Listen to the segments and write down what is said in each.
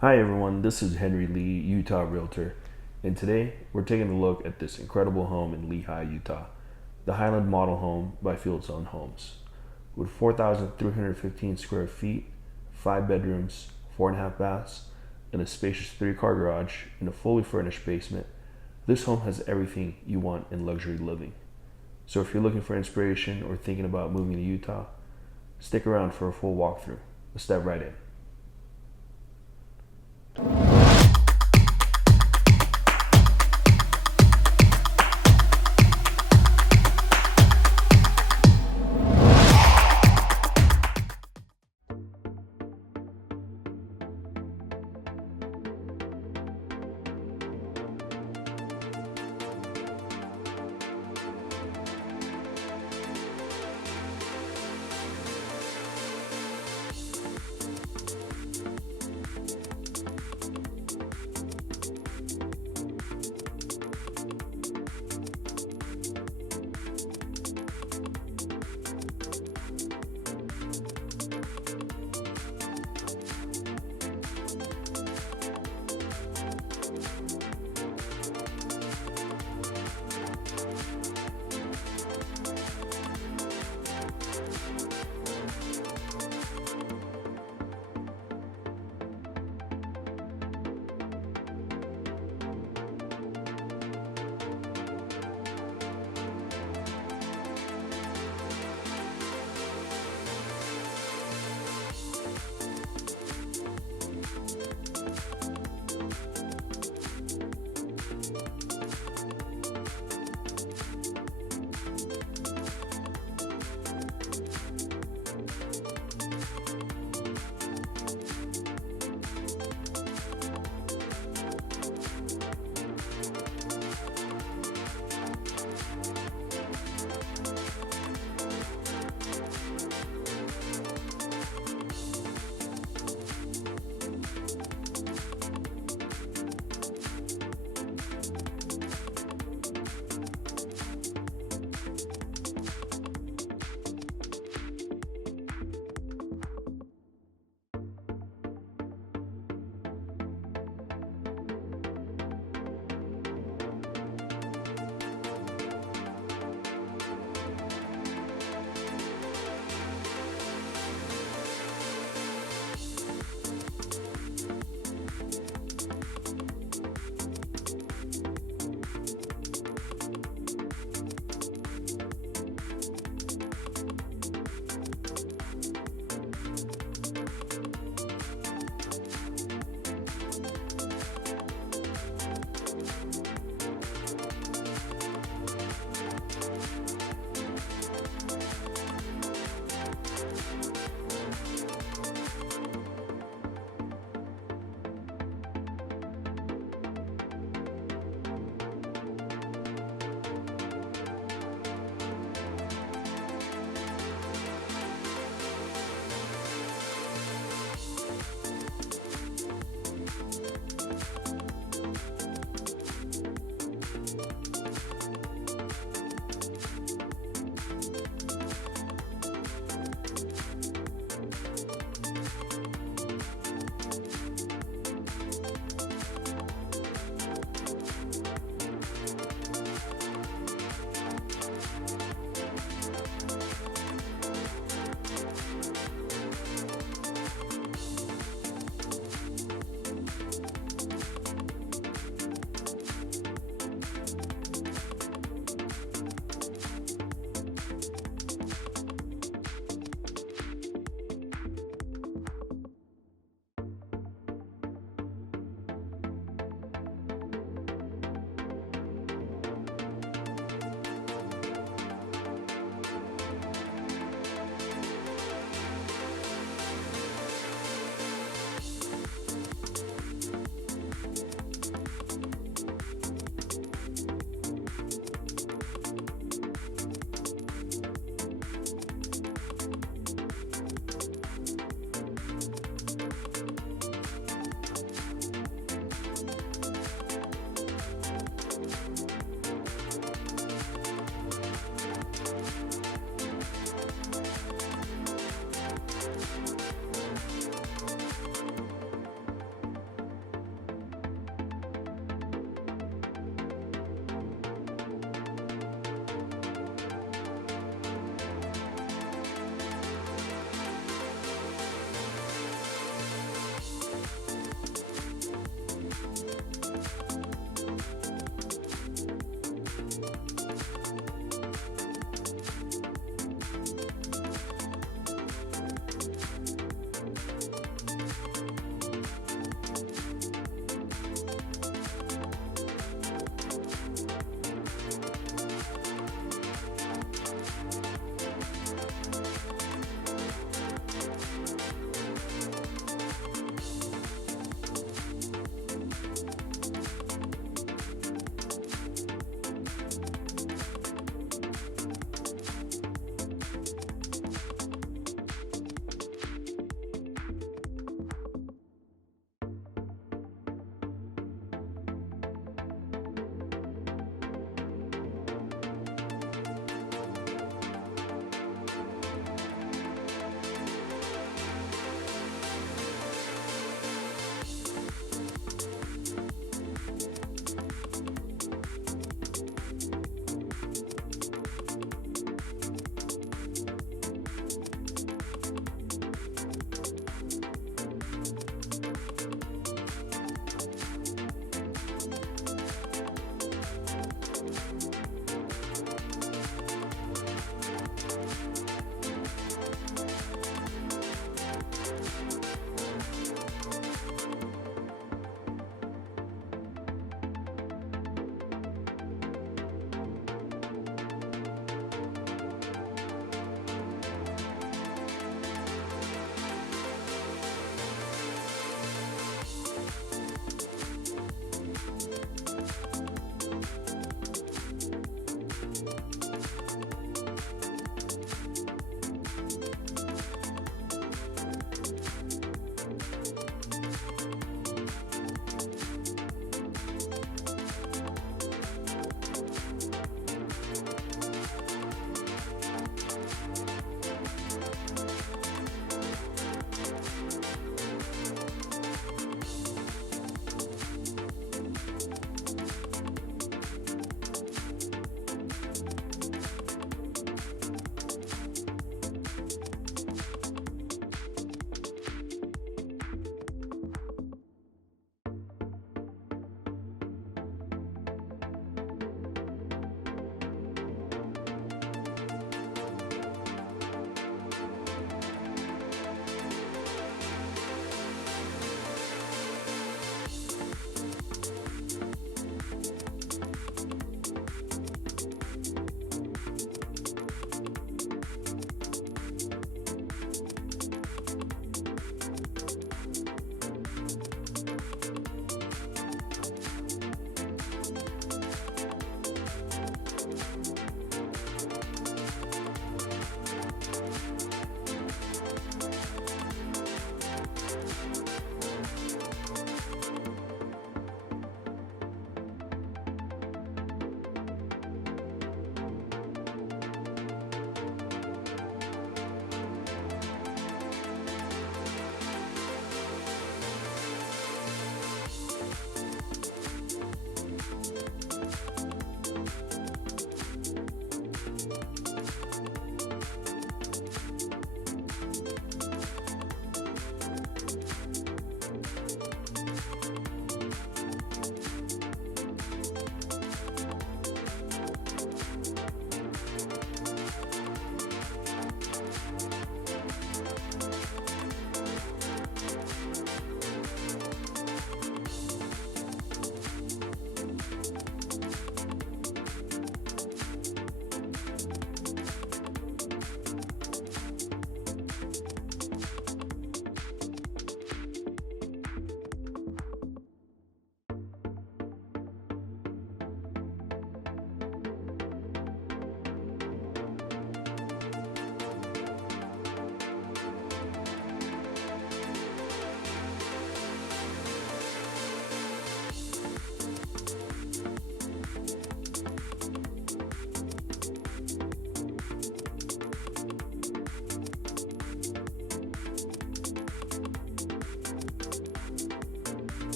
Hi everyone, this is Henry Lee, Utah Realtor, and today we're taking a look at this incredible home in Lehi, Utah, the Highland Model home by Fieldstone Homes. With 4,315 square feet, 5 bedrooms, 4.5 baths, and a spacious 3-car garage and a fully furnished basement, this home has everything you want in luxury living. So if you're looking for inspiration or thinking about moving to Utah, stick around for a full walkthrough. Let's step right in.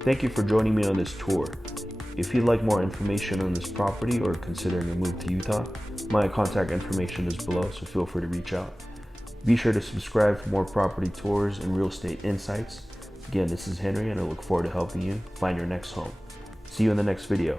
Thank you for joining me on this tour. If you'd like more information on this property or considering a move to Utah, my contact information is below, so feel free to reach out. Be sure to subscribe for more property tours and real estate insights. Again, this is Henry, and I look forward to helping you find your next home. See you in the next video.